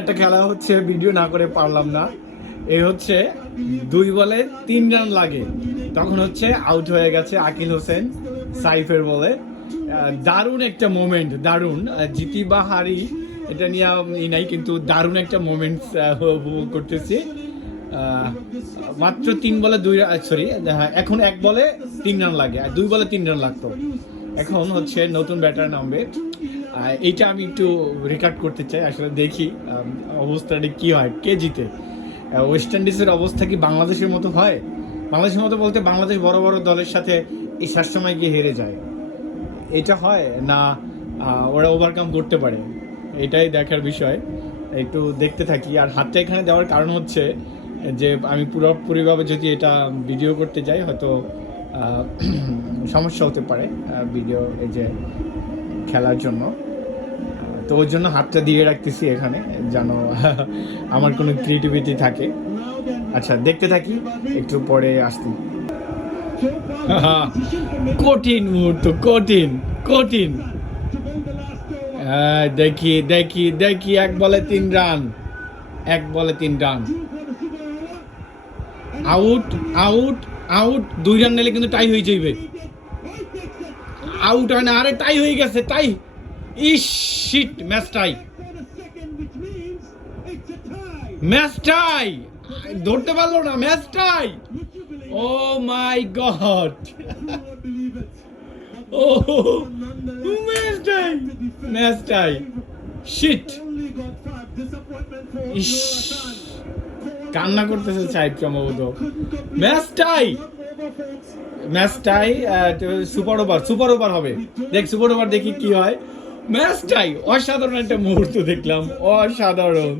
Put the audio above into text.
একটা খেলা হচ্ছে ভিডিও না করে পারলাম না। এই হচ্ছে, দুই বলে তিন রান লাগে। তখন হচ্ছে আউট হয়ে গেছে আকিল হোসেন, সাইফের বলে। দারুণ একটা মোমেন্ট দারুণ। জিতি বা হারি, এটা নিয়ে নাই, কিন্তু দারুণ একটা মোমেন্ট উপভোগ করতেছি। মাত্র তিন বলে দুই সরি এখন এক বলে তিন রান লাগে, আর দুই বলে তিন রান লাগতো। এখন হচ্ছে নতুন ব্যাটার নামবে। এইটা আমি একটু রেকর্ড করতে চাই, আসলে দেখি অবস্থাটা কি হয়, কে জিতে? ওয়েস্ট ইন্ডিজের অবস্থা কি বাংলাদেশের মতো হয়? বাংলাদেশের মতো বলতে বাংলাদেশ বড় বড় দলের সাথে এই সময় গিয়ে হেরে যায়। এটা হয় না ওরা ওভারকাম করতে পারে? এটাই দেখার বিষয়। একটু দেখতে থাকি। আর হাতটা এখানে দেওয়ার কারণ হচ্ছে যে, আমি পুরোপুরিভাবে যদি এটা ভিডিও করতে যাই, হয়তো সমস্যা হতে পারে ভিডিও এই যে খেলার জন্য। তো ওর জন্য হাতটা দিয়ে রাখতেছি এখানে, যেন আমার কোনো ক্রিয়েটিভিটি থাকে। আচ্ছা দেখতে থাকি, একটু পরে আসছি। কঠিন মুহূর্ত, কঠিন কঠিন। দেখি দেখি দেখি, এক বলে তিন রান। এক বলে তিন রান। আউট আউট আউট দুই রান নিলে কিন্তু টাই হয়ে যাইবে। আউট হয় না। আরে টাই হয়ে গেছে tie is shit match tie match tie ধরতে পারল না match tie oh my god oh match tie match tie shit কান্না করতেছে সাহেব সম্ভবত। Match tie match tie super over super over হবে। দেখ, সুপার ওভার দেখি কি হয়। ম্যাচ টাই, অসাধারণ একটা মুহূর্ত দেখলাম, অসাধারণ।